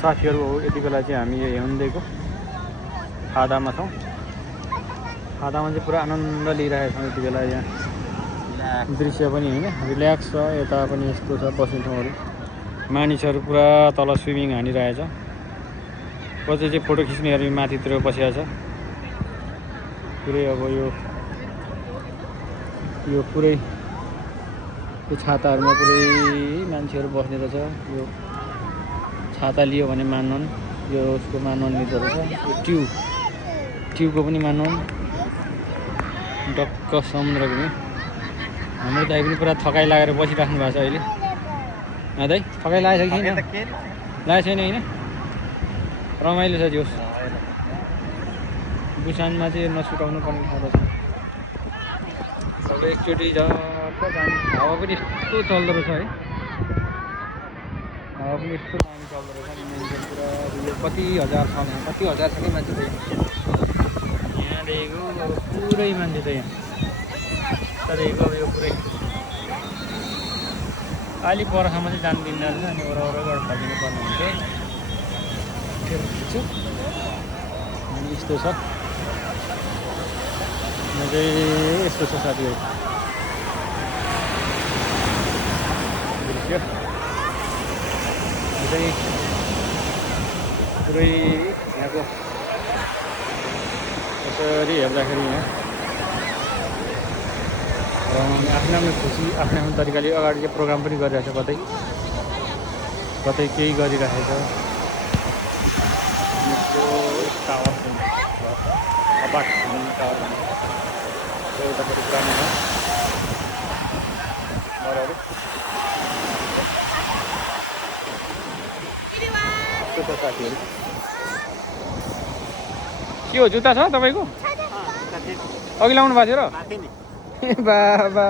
साथीहरू हो यति बेला चाहिँ हामी यो हेम्दैको खादामा छौँ। खादामा चाहिँ पुरा आनन्द लिइरहेका छौँ यति बेला। यहाँ दृश्य पनि होइन रिल्याक्स छ। यता पनि यस्तो छ बस्ने ठाउँहरू। मानिसहरू पुरा तल स्विमिङ हानिरहेछ। कसै चाहिँ फोटो खिच्नेहरू माथितिर बसेको छ। पुरै अब यो पुरै यो छाताहरूमा पुरै मान्छेहरू बस्ने रहेछ। यो छाता लियो भने मान्नन्, यो उसको मान्नन् लिँदो रहेछ। यो ट्युबको पनि मान्नन्। डक्क समुद्रको पनि। हाम्रो दाइ पनि पुरा थकाइ लागेर बसिराख्नु भएको छ अहिले। दाइ थकाइ लागेको छ कि छैन? लागेको छैन होइन? रमाइलो छ जोस्। बुसानमा चाहिँ नसुकाउनु पर्ने ठाउँ रहेछ। अब एकचोटि झट्ट पानी हावा पनि यस्तो चल्दो रहेछ है। हावा पनि यस्तो पानी चल्दो रहेछ। मान्छे पुरा यो कति हजार छ यहाँ, कति हजार छ कि मान्छे त यहाँदेखिको अब पुरै मान्छे त यहाँ त्यहाँदेखिको अब यो पुरै अलि बर्खामा चाहिँ जानु दिँदैन रहेछ। अनि वरबाट फर्किनु पर्ने हुन्छ। अनि यस्तो छ यहाँ चाहिँ यस्तो छ साथीहरू दृश्य। चाहिँ पुरै यहाँको यसरी हेर्दाखेरि यहाँ आफ्नो आफ्नो खुसी आफ्नो आफ्नो तरिकाले अगाडि चाहिँ प्रोग्राम पनि गरिरहेछ। कतै केही गरिरहेछ। टावर अपार्टमेन्ट टावर एउटापट्टि पुरानो छ घरहरू। साथीहरू के हो जुत्ता छ तपाईँको? अघि लाउनु भएको थियो र? बाबा